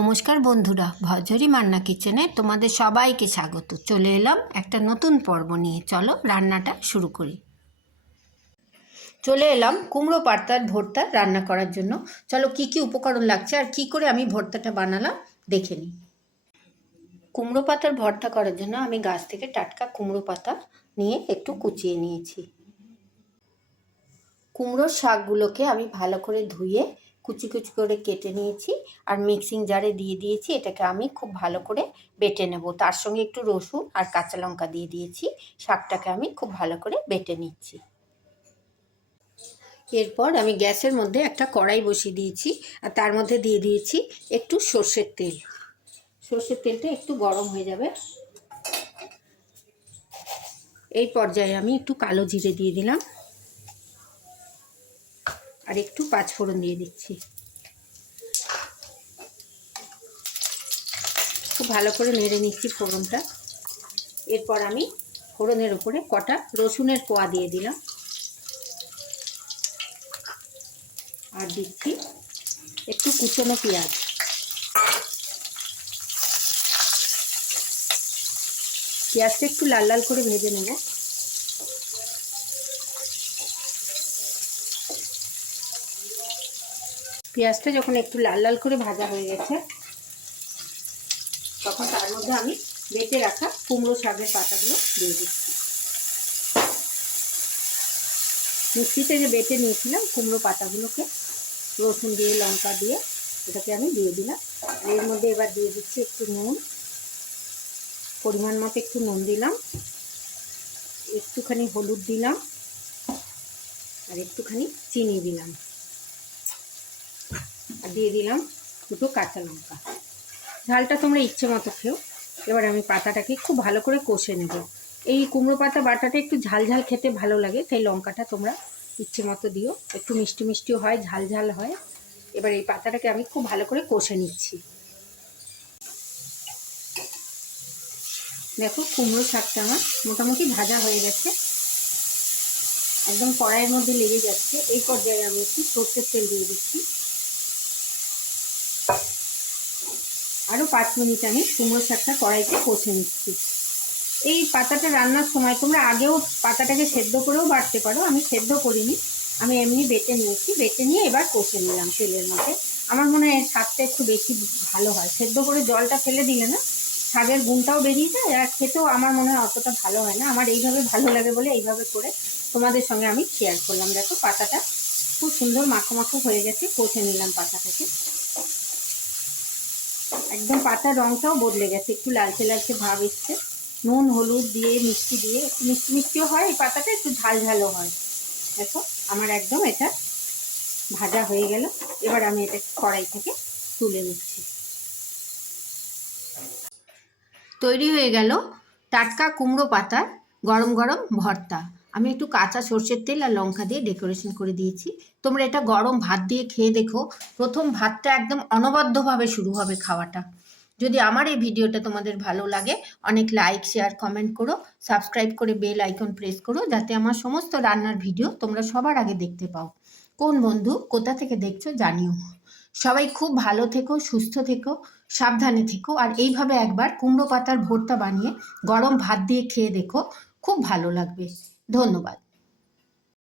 নমস্কার বন্ধুরা, ভজরি মান্না কিচেনে তোমাদের সবাইকে স্বাগত। চলে এলাম একটা নতুন পর্ব নিয়ে। চলো রান্নাটা শুরু করি। চলে এলাম কুমড়ো পাতার ভর্তা রান্না করার জন্য। চলো কি কি উপকরণ লাগছে আর কি করে আমি ভর্তাটা বানালাম দেখে নিই। কুমড়ো পাতার ভর্তা করার জন্য আমি গাছ থেকে টাটকা কুমড়ো পাতা নিয়ে একটু কুচিয়ে নিয়েছি। কুমড়োর শাকগুলোকে আমি ভালো করে ধুয়ে কুচি কুচি করে কেটে নিয়েছি আর মিক্সিং জারে দিয়ে দিয়েছি। এটাকে আমি খুব ভালো করে বেটে নেব। তার সঙ্গে একটু রসুন আর কাঁচা লঙ্কা দিয়ে দিয়েছি। শাকটাকে আমি খুব ভালো করে বেটে নিচ্ছি। এরপর আমি গ্যাসের মধ্যে একটা কড়াই বসিয়ে দিয়েছি আর তার মধ্যে দিয়ে দিয়েছি একটু সর্ষের তেল। সর্ষের তেলটা একটু গরম হয়ে যাবে। এই পর্যায়ে আমি একটু কালো জিরে দিয়ে দিলাম আর একটু পাঁচফোড়ন দিয়ে দিচ্ছি। খুব ভালো করে নেড়ে নিচ্ছি ফোড়নটা। এরপর আমি ফোড়নের উপরে কটা রসুনের কোয়া দিয়ে দিলাম আর দিচ্ছি একটু কুচনো পেঁয়াজ। পেঁয়াজটা একটু লাল লাল করে ভেজে নেব। পেঁয়াজটা যখন একটু লাল লাল করে ভাজা হয়ে গেছে তখন তার মধ্যে আমি বেটে রাখা কুমড়ো শাকের পাতাগুলো দিয়ে দিচ্ছি। মিক্সিতে যে বেটে নিয়েছিলাম কুমড়ো পাতাগুলোকে রসুন দিয়ে লঙ্কা দিয়ে এটাকে আমি দিয়ে দিলাম। এর মধ্যে এবার দিয়ে দিচ্ছি একটু নুন, পরিমাণ মতো একটু নুন দিলাম, একটুখানি হলুদ দিলাম আর একটুখানি চিনি দিলাম আর দিয়ে দিলাম দুটো কাঁচা লঙ্কা। ঝালটা তোমরা ইচ্ছে মতো খেও। এবার আমি পাতাটাকে খুব ভালো করে কষে নেব। এই কুমড়ো পাতা বাটাটা একটু ঝাল ঝাল খেতে ভালো লাগে, তাই লঙ্কাটা তোমরা ইচ্ছে মতো দিও। একটু মিষ্টি মিষ্টিও হয়, ঝাল ঝাল হয়। এবার এই পাতাটাকে আমি খুব ভালো করে কষে নিচ্ছি। দেখো কুমড়ো শাকটা আমার মোটামুটি ভাজা হয়ে গেছে, একদম কড়াইয়ের মধ্যে লেগে যাচ্ছে। এই পর্যায়ে আমি একটু সর্ষের তেল দিয়ে দিচ্ছি। আরও 5 মিনিট আমি কুমড়ো শাকটা কড়াইতে কষে নিচ্ছি। এই পাতাটা রান্নার সময় তোমরা আগেও পাতাটাকে সেদ্ধ করেও বাটতে পারো। আমি সেদ্ধ করিনি, আমি এমনি বেটে নিয়েছি। বেটে নিয়ে এবার কষে নিলাম তেলের মধ্যে। আমার মনে হয় স্বাদটা একটু বেশি ভালো হয়। সেদ্ধ করে জলটা ফেলে দিলে না শাকের গুণটাও বেরিয়ে যায় আর খেতেও আমার মনে হয় অতটা ভালো হয় না। আমার এইভাবে ভালো লাগে বলে এইভাবে করে তোমাদের সঙ্গে আমি শেয়ার করলাম। দেখো পাতাটা খুব সুন্দর মাখো মাখো হয়ে গেছে। কষে নিলাম পাতাটাকে। একদম পাতার রঙটাও বদলে গেছে, একটু লালচে লালচে ভাব এসছে। নুন হলুদ দিয়ে মিষ্টি দিয়ে একটু মিষ্টি মিষ্টিও হয় এই পাতাটা, একটু ঝাল ঝালও হয়। দেখো আমার একদম এটা ভাজা হয়ে গেল। এবার আমি এটা কড়াই থেকে তুলে নিচ্ছি। তৈরি হয়ে গেল টাটকা কুমড়ো পাতার গরম গরম ভর্তা। আমি একটু কাঁচা সর্ষের তেল আর লঙ্কা দিয়ে ডেকোরেশন করে দিয়েছি। তোমরা এটা গরম ভাত দিয়ে খেয়ে দেখো। প্রথম ভাতটা একদম অনবদ্যভাবে শুরু হবে খাওয়াটা। যদি আমার এই ভিডিওটা তোমাদের ভালো লাগে অনেক লাইক শেয়ার কমেন্ট করো, সাবস্ক্রাইব করে বেল আইকন প্রেস করো যাতে আমার সমস্ত রান্নার ভিডিও তোমরা সবার আগে দেখতে পাও। কোন বন্ধু কোথা থেকে দেখছো জানিও। সবাই খুব ভালো থেকো, সুস্থ থেকো, সাবধানে থেকো। আর এইভাবে একবার কুমড়ো পাতার ভর্তা বানিয়ে গরম ভাত দিয়ে খেয়ে দেখো, খুব ভালো লাগবে। ধন্যবাদ।